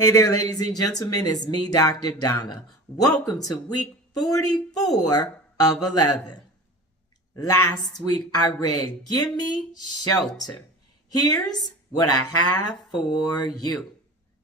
Hey there, ladies and gentlemen, it's me, Dr. Donna. Welcome to week 44 of 11. Last week I read Gimme Shelter. Here's what I have for you.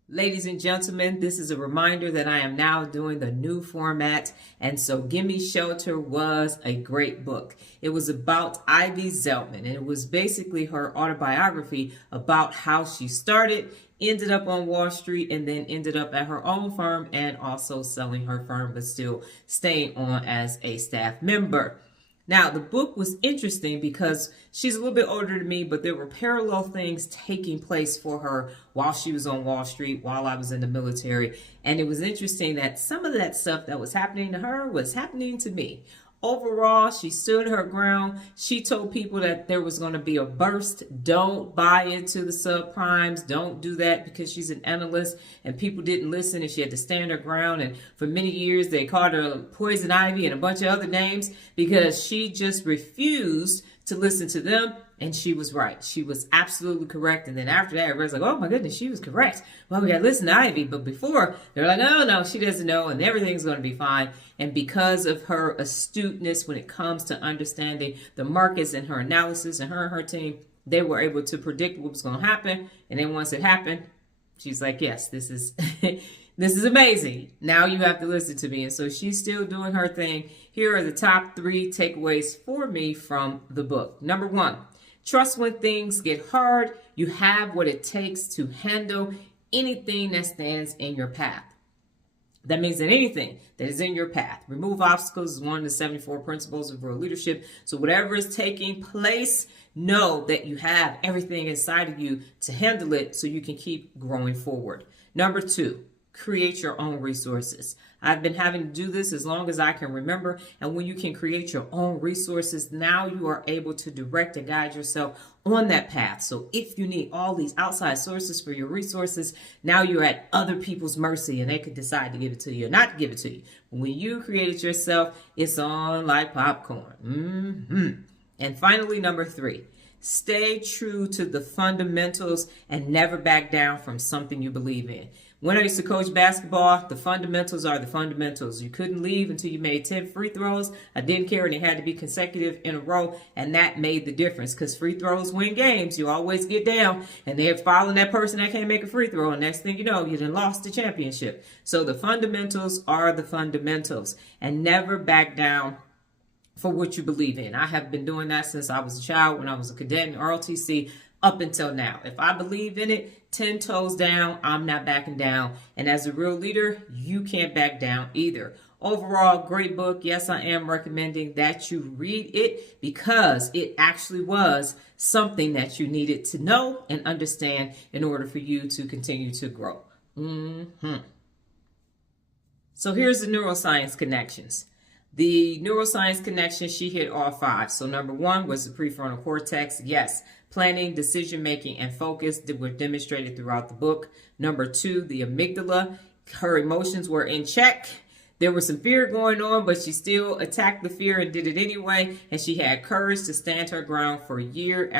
Ladies and gentlemen, this is a reminder that I am now doing the new format, and so Gimme Shelter was a great book. It was about Ivy Zelman, and it was basically her autobiography about how she started, ended up on Wall Street, and then ended up at her own firm and also selling her firm, but still staying on as a staff member. Now, the book was interesting because she's a little bit older than me, but there were parallel things taking place for her while she was on Wall Street, while I was in the military. And it was interesting that some of that stuff that was happening to her was happening to me. Overall, she stood her ground. She told people that there was going to be a burst. Don't buy into the subprimes. Don't do that, because she's an analyst and people didn't listen and she had to stand her ground. And for many years, they called her Poison Ivy and a bunch of other names because she just refused to listen to them. And she was right. She was absolutely correct. And then after that, everybody's like, oh my goodness, she was correct. Well, we got to listen to Ivy. But before, they're like, no, she doesn't know, and everything's going to be fine. And because of her astuteness when it comes to understanding the markets and her analysis, and her team, they were able to predict what was going to happen. And then once it happened, she's like, yes, this is this is amazing. Now you have to listen to me. And so she's still doing her thing. Here are the top 3 takeaways for me from the book. Number 1. Trust when things get hard, you have what it takes to handle anything that stands in your path. That means that anything that is in your path. Remove obstacles is one of the 74 principles of real leadership. So whatever is taking place, know that you have everything inside of you to handle it so you can keep growing forward. Number 2. Create your own resources. I've been having to do this as long as I can remember. And when you can create your own resources, now you are able to direct and guide yourself on that path. So if you need all these outside sources for your resources, now you're at other people's mercy and they could decide to give it to you or not to give it to you. When you create it yourself, it's on like popcorn. And finally, number 3. Stay true to the fundamentals and never back down from something you believe in. When I used to coach basketball, the fundamentals are the fundamentals. You couldn't leave until you made 10 free throws. I didn't care, and they had to be consecutive in a row, and that made the difference because free throws win games. You always get down, and they're following that person that can't make a free throw, and next thing you know, you done lost the championship. So the fundamentals are the fundamentals, and never back down for what you believe in. I have been doing that since I was a child, when I was a cadet in ROTC, up until now. If I believe in it, 10 toes down, I'm not backing down. And as a real leader, you can't back down either. Overall, great book. Yes, I am recommending that you read it because it actually was something that you needed to know and understand in order for you to continue to grow. So here's the neuroscience connections. The neuroscience connection, she hit all 5. So number 1 was the prefrontal cortex. Yes, planning, decision-making, and focus that were demonstrated throughout the book. Number 2, the amygdala. Her emotions were in check. There was some fear going on, but she still attacked the fear and did it anyway. And she had courage to stand her ground for years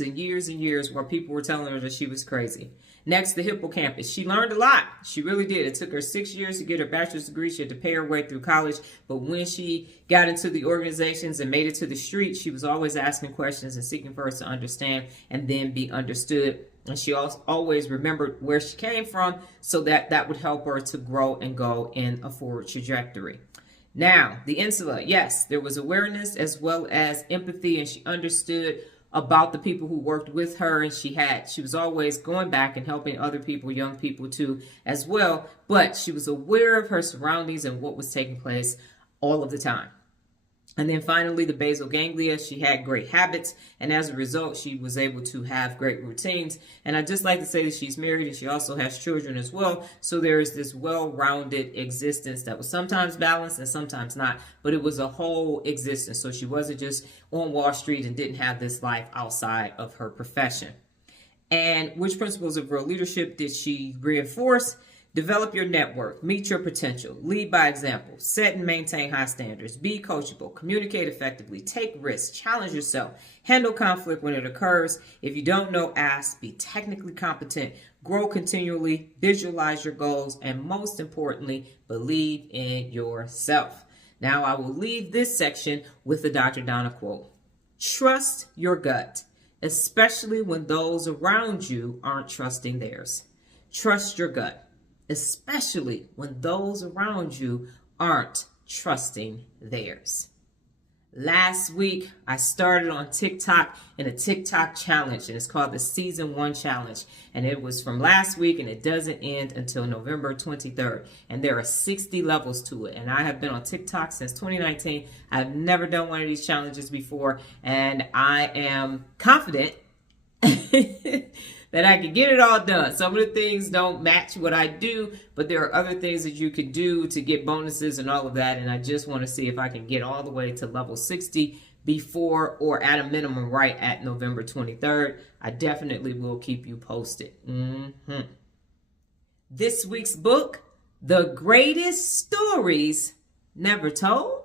and years and years while people were telling her that she was crazy. Next, the hippocampus. She learned a lot. She really did. It took her 6 years to get her bachelor's degree. She had to pay her way through college. But when she got into the organizations and made it to the street, she was always asking questions and seeking first to understand and then be understood. And she also always remembered where she came from so that would help her to grow and go in a forward trajectory. Now, the insula. Yes, there was awareness as well as empathy, and she understood about the people who worked with her, and she was always going back and helping other people, young people too, as well. But she was aware of her surroundings and what was taking place all of the time. And then finally, the basal ganglia. She had great habits, and as a result, she was able to have great routines. And I just like to say that she's married, and she also has children as well. So there is this well-rounded existence that was sometimes balanced and sometimes not, but it was a whole existence. So she wasn't just on Wall Street and didn't have this life outside of her profession. And which principles of real leadership did she reinforce? Develop your network, meet your potential, lead by example, set and maintain high standards, be coachable, communicate effectively, take risks, challenge yourself, handle conflict when it occurs. If you don't know, ask, be technically competent, grow continually, visualize your goals, and most importantly, believe in yourself. Now, I will leave this section with the Dr. Donna quote. Trust your gut, especially when those around you aren't trusting theirs. Trust your gut, especially when those around you aren't trusting theirs. Last week, I started on TikTok in a TikTok challenge, and it's called the Season 1 Challenge. And it was from last week, and it doesn't end until November 23rd. And there are 60 levels to it. And I have been on TikTok since 2019. I've never done one of these challenges before, and I am confident that I can get it all done. Some of the things don't match what I do, but there are other things that you can do to get bonuses and all of that. And I just want to see if I can get all the way to level 60 before, or at a minimum, right at November 23rd. I definitely will keep you posted. This week's book, The Greatest Stories Never Told.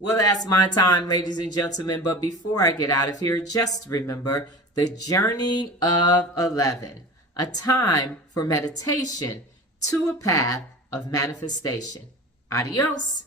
Well, that's my time, ladies and gentlemen. But before I get out of here, just remember the journey of 11, a time for meditation to a path of manifestation. Adios.